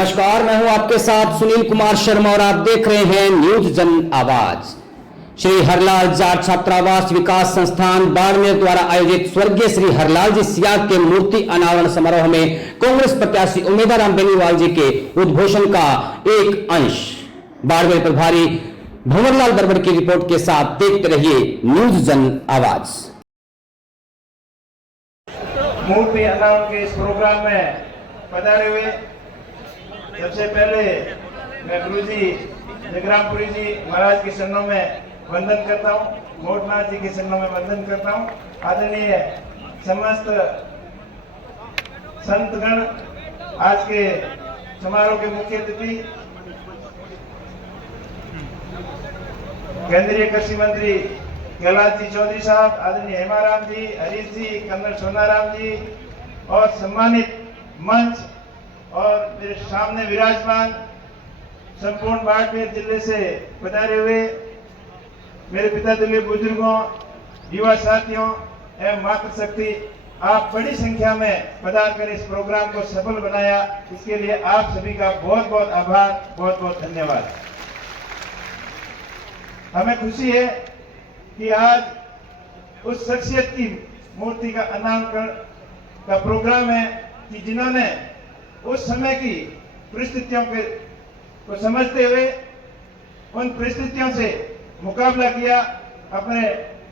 नमस्कार, मैं हूं आपके साथ सुनील कुमार शर्मा और आप देख रहे हैं न्यूज जन आवाज। श्री हरलाल जाट छात्रावास विकास संस्थान बाड़मेर द्वारा आयोजित स्वर्गीय श्री हरलाल जी सियाग के मूर्ति अनावरण समारोह में कांग्रेस प्रत्याशी उम्मीदवार बेनीवाल जी के उद्घोषण का एक अंश। बाड़मेर प्रभारी भंवरलाल बरबड़ की रिपोर्ट के साथ देखते रहिए न्यूज जन आवाज। मूर्ति अनावरण के इस प्रोग्राम में पधारे हुए सबसे पहले मैं गुरुजी जगरामपुरी जी महाराज के चरणों में वंदन करता हूँ, मोटनाथ जी के चरणों में वंदन करता हूँ। आदरणीय समस्त संतगण, आज के समारोह के मुख्य अतिथि केंद्रीय कृषि मंत्री कैलाश जी चौधरी साहब, आदरणीय हेमाराम जी, हरीश जी, कर्नल सोनाराम जी और सम्मानित मंच और मेरे सामने विराजमान संपूर्ण बाड़मेर जिले से पधारे हुए मेरे पिता तुल्य बुजुर्गों, युवा साथियों एवं मातृशक्ति, आप बड़ी संख्या में पधार कर इस प्रोग्राम को सफल बनाया, इसके लिए आप सभी का बहुत बहुत आभार, बहुत बहुत धन्यवाद। हमें खुशी है कि आज उस शख्सियत की मूर्ति का अनावरण का प्रोग्राम है कि जिन्होंने उस समय की परिस्थितियों को समझते हुए उन परिस्थितियों से मुकाबला किया, अपने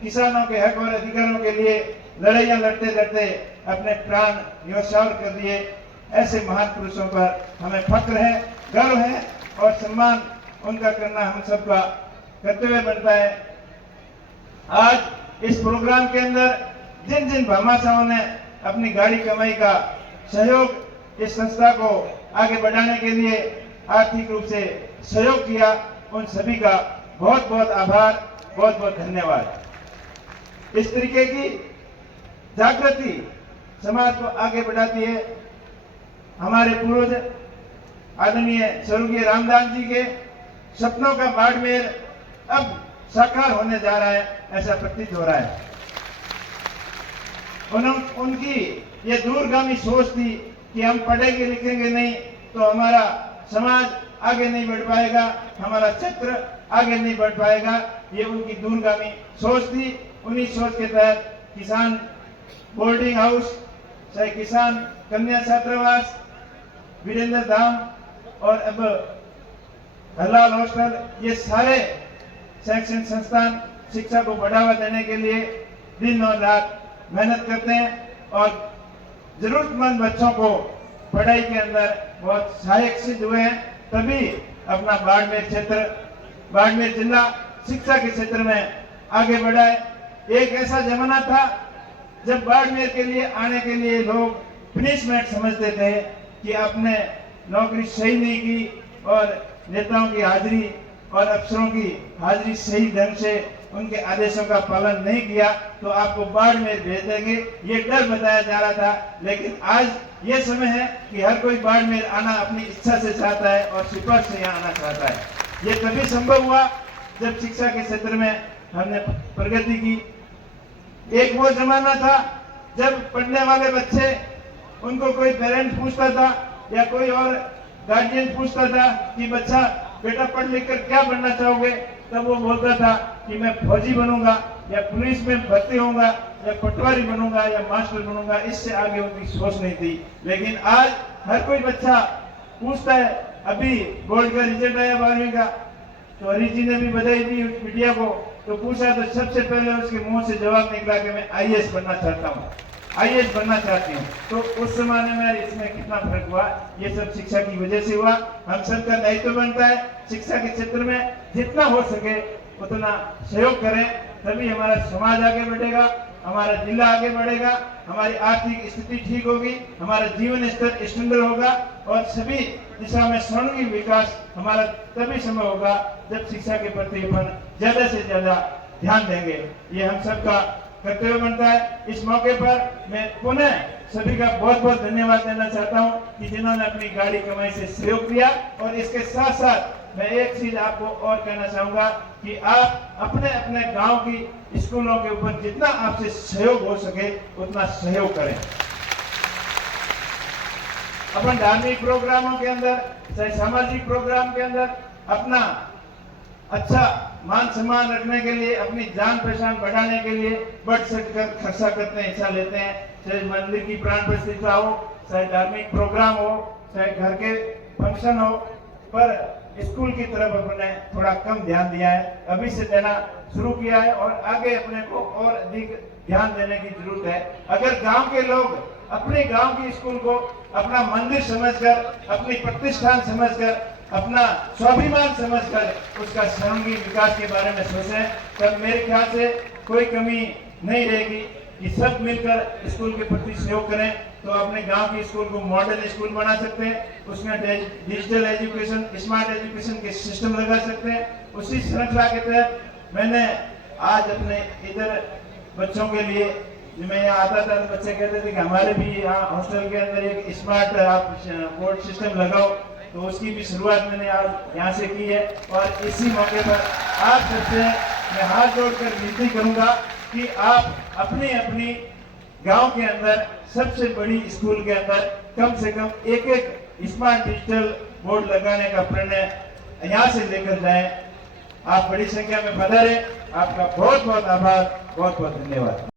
किसानों के हक और अधिकारों के लिए लड़ाइयां लड़ते लड़ते अपने प्राण न्योछावर कर दिए। ऐसे महान पुरुषों पर हमें फक्र है, गर्व है और सम्मान उनका करना हम सबका कर्तव्य बनता है। आज इस प्रोग्राम के अंदर जिन जिन भामाशाहों ने अपनी गाड़ी कमाई का सहयोग इस संस्था को आगे बढ़ाने के लिए आर्थिक रूप से सहयोग किया, उन सभी का बहुत बहुत आभार, बहुत बहुत धन्यवाद। इस तरीके की जागृति समाज को आगे बढ़ाती है। हमारे पूर्वज आदरणीय स्वर्गीय रामदास जी के सपनों का बाड़मेर अब साकार होने जा रहा है, ऐसा प्रतीत हो रहा है। उनकी ये दूरगामी सोच थी कि हम पढ़ेंगे लिखेंगे नहीं तो हमारा समाज आगे नहीं बढ़ पाएगा, हमारा क्षेत्र आगे नहीं बढ़ पाएगा। ये उनकी दूरगामी सोच थी। उन्हीं सोच के तहत किसान बोर्डिंग हाउस, चाहे किसान कन्या छात्रावास, वीरेंद्र धाम और अब हरलाल हॉस्टल, ये सारे शैक्षणिक संस्थान शिक्षा को बढ़ावा देने के लिए दिन और रात मेहनत करते हैं और जरूरतमंद बच्चों को पढ़ाई के अंदर बहुत सहायक सिद्ध हुए हैं। तभी अपना बाड़मेर क्षेत्र, बाड़मेर जिला शिक्षा के क्षेत्र में आगे बढ़ा है। एक ऐसा जमाना था जब बाड़मेर के लिए आने के लिए लोग पनिशमेंट समझते थे कि आपने नौकरी सही नहीं की और नेताओं की हाजिरी और अफसरों की हाजिरी सही ढंग से उनके आदेशों का पालन नहीं किया तो आपको बाड़मेर भेज देंगे, ये डर बताया जा रहा था। लेकिन आज ये समय है कि हर कोई बाड़मेर आना अपनी इच्छा से चाहता है और सिफारिश से यहाँ आना चाहता है। ये तभी संभव हुआ जब शिक्षा के क्षेत्र में हमने प्रगति की। एक वो जमाना था जब पढ़ने वाले बच्चे, उनको कोई पेरेंट्स पूछता था या कोई और गार्जियन पूछता था कि बच्चा बेटा पढ़ लिख कर क्या बनना चाहोगे, तब वो बोलता था कि मैं फौजी बनूंगा या पुलिस में भर्ती होऊंगा या पटवारी बनूंगा या मास्टर बनूंगा। इससे आगे उनकी सोच नहीं थी। लेकिन आज हर कोई बच्चा पूछता है। अभी बोर्ड का रिजल्ट आया 12वीं का, तो हरीश जी ने भी बधाई दी मीडिया को, तो पूछा तो सबसे पहले उसके मुंह से जवाब निकला कि मैं आईएएस बनना चाहता हूँ, आईएएस बनना चाहती हूँ। तो उस जमाने में इसमें कितना फर्क हुआ, ये सब शिक्षा की वजह से हुआ। हम सबका दायित्व बनता है शिक्षा के क्षेत्र में जितना हो सके उतना सहयोग करें, तभी हमारा समाज आगे बढ़ेगा, हमारा जिला आगे बढ़ेगा, हमारी आर्थिक स्थिति ठीक होगी, हमारा जीवन स्तर स्टैंडर्ड होगा और सभी दिशा में स्वर्णिम विकास हमारा तभी संभव होगा जब शिक्षा के प्रति अपन ज्यादा से ज्यादा ध्यान देंगे। ये हम सबका कर्तव्य बनता है। इस मौके पर मैं पुनः सभी का बहुत बहुत धन्यवाद देना चाहता हूं कि जिन्होंने अपनी गाड़ी कमाई से सहयोग दिया। और इसके साथ साथ मैं एक चीज आपको और कहना चाहूंगा कि आप अपने अपने गांव की स्कूलों के ऊपर जितना आपसे सहयोग हो सके उतना सहयोग करें। अपन धार्मिक प्रोग्रामों के अंदर, चाहे सामाजिक प्रोग्राम के अंदर अपना अच्छा मान सम्मान रखने के लिए, अपनी जान पहचान बढ़ाने के लिए बढ़ चढ़ कर खर्चा करते हैं, हिस्सा लेते हैं। चाहे मंदिर की प्राण प्रतिष्ठा हो, चाहे धार्मिक प्रोग्राम हो, चाहे घर के फंक्शन हो, पर स्कूल की तरफ अपने थोड़ा कम ध्यान दिया है, अभी से देना शुरू किया है और आगे अपने को और अधिक ध्यान देने की जरूरत है। अगर गांव के लोग अपने गांव की स्कूल को अपना मंदिर समझकर, अपनी प्रतिष्ठान समझकर, अपना स्वाभिमान समझकर उसका सर्वांगीण विकास के बारे में सोचें, तब मेरे ख्याल से कोई कमी नहीं रहेगी कि सब मिलकर स्कूल के प्रति सहयोग करें तो अपने गांव की स्कूल को मॉडल स्कूल बना सकते हैं। उसमें डिजिटल एजुकेशन, स्मार्ट एजुकेशन के सिस्टम लगा सकते हैं। उसी श्रृंखला के तहत मैंने आज अपने इधर बच्चों के लिए, मैं यहाँ आता था तो बच्चे कहते थे कि हमारे भी यहाँ हॉस्टल के अंदर एक स्मार्ट आप बोर्ड सिस्टम लगाओ, तो उसकी भी शुरुआत मैंने आज यहाँ से की है। और इसी मौके पर आप सबसे मैं हाथ जोड़कर विनती करूंगा कि आप अपनी अपनी गांव के अंदर सबसे बड़ी स्कूल के अंदर कम से कम एक स्मार्ट डिजिटल बोर्ड लगाने का प्रणय यहाँ से लेकर जाएं। आप बड़ी संख्या में पधारे। आपका बहुत बहुत आभार, बहुत बहुत धन्यवाद।